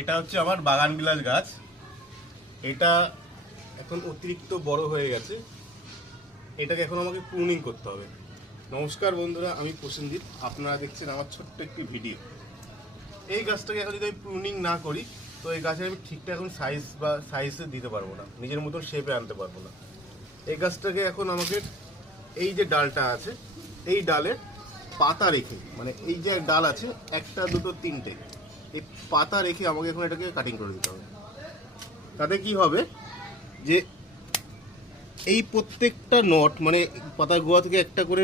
এটা হচ্ছে আমার বাগান বিলাস গাছ। এটা এখন অতিরিক্ত বড় হয়ে গেছে, এটাকে এখন আমাকে প্রুনিং করতে হবে। নমস্কার বন্ধুরা, আমি প্রসেনজিৎ, আপনারা দেখছেন আমার ছোট্ট একটি ভিডিও। এই গাছটাকে এখন যদি আমি প্রুনিং না করি তো এই গাছে আমি ঠিকঠাক এখন সাইজে দিতে পারবো না, নিজের মতন শেপে আনতে পারবো না। এই গাছটাকে এখন আমাকে এই যে ডালটা আছে, এই ডালের পাতা রেখে, মানে এই যে ডাল আছে একটা দুটো তিনটে, এই পাতা রেখে আমাকে এখন এটাকে কাটিং করে দিতে হবে। তাতে কি হবে যে এই প্রত্যেকটা নট, মানে পাতার গোড়া থেকে একটা করে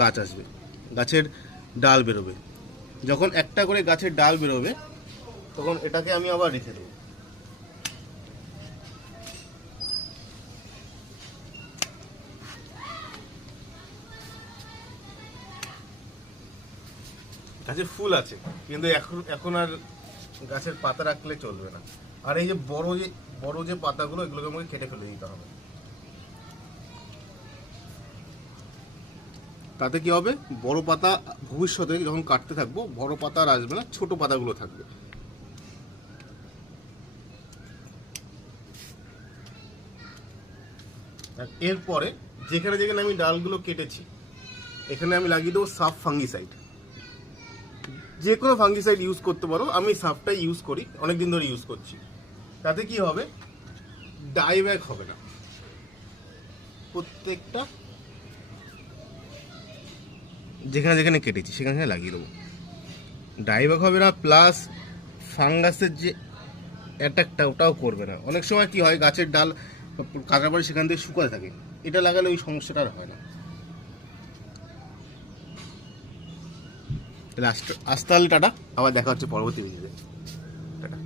গাছ আসবে, গাছের ডাল বেরোবে। যখন একটা করে গাছের ডাল বেরোবে তখন এটাকে আমি আবার রেখে দেবো। গাছে ফুল আছে কিন্তু এখন আর গাছের পাতা রাখলে চলবে না। আর এই যে বড় যে পাতাগুলো, এগুলোকে আমাকে কেটে ফেলে দিতে হবে। তাতে কি হবে, বড় পাতা ভবিষ্যতে যখন কাটতে থাকবো বড় পাতা আর আসবে না, ছোট পাতাগুলো থাকবে। আর এরপরে যেখানে যেখানে আমি ডালগুলো কেটেছি এখানে আমি লাগিয়ে দেবো সাফ ফাঙ্গিসাইড। যে কোনো ফাঙ্গিসাইড ইউজ করতে পারো, আমি সাফটাই ইউজ করি, অনেকদিন ধরে ইউজ করছি। তাতে কি হবে, ডাইব্যাক হবে না। প্রত্যেকটা যেখানে যেখানে কেটেছি সেখানে লাগিয়ে দেবো, ডাইব্যাক হবে না, প্লাস ফাঙ্গাসের যে অ্যাটাকটা ওটাও করবে না। অনেক সময় কি হয়, গাছের ডাল কাটার পরে সেখান থেকে শুকাতে থাকে, এটা লাগালে ওই সমস্যাটা আর হয় না। তাহলে আস্তে আস্তে টাটা, আবার দেখা হচ্ছে পরবর্তী ভিডিওতে। টাটা।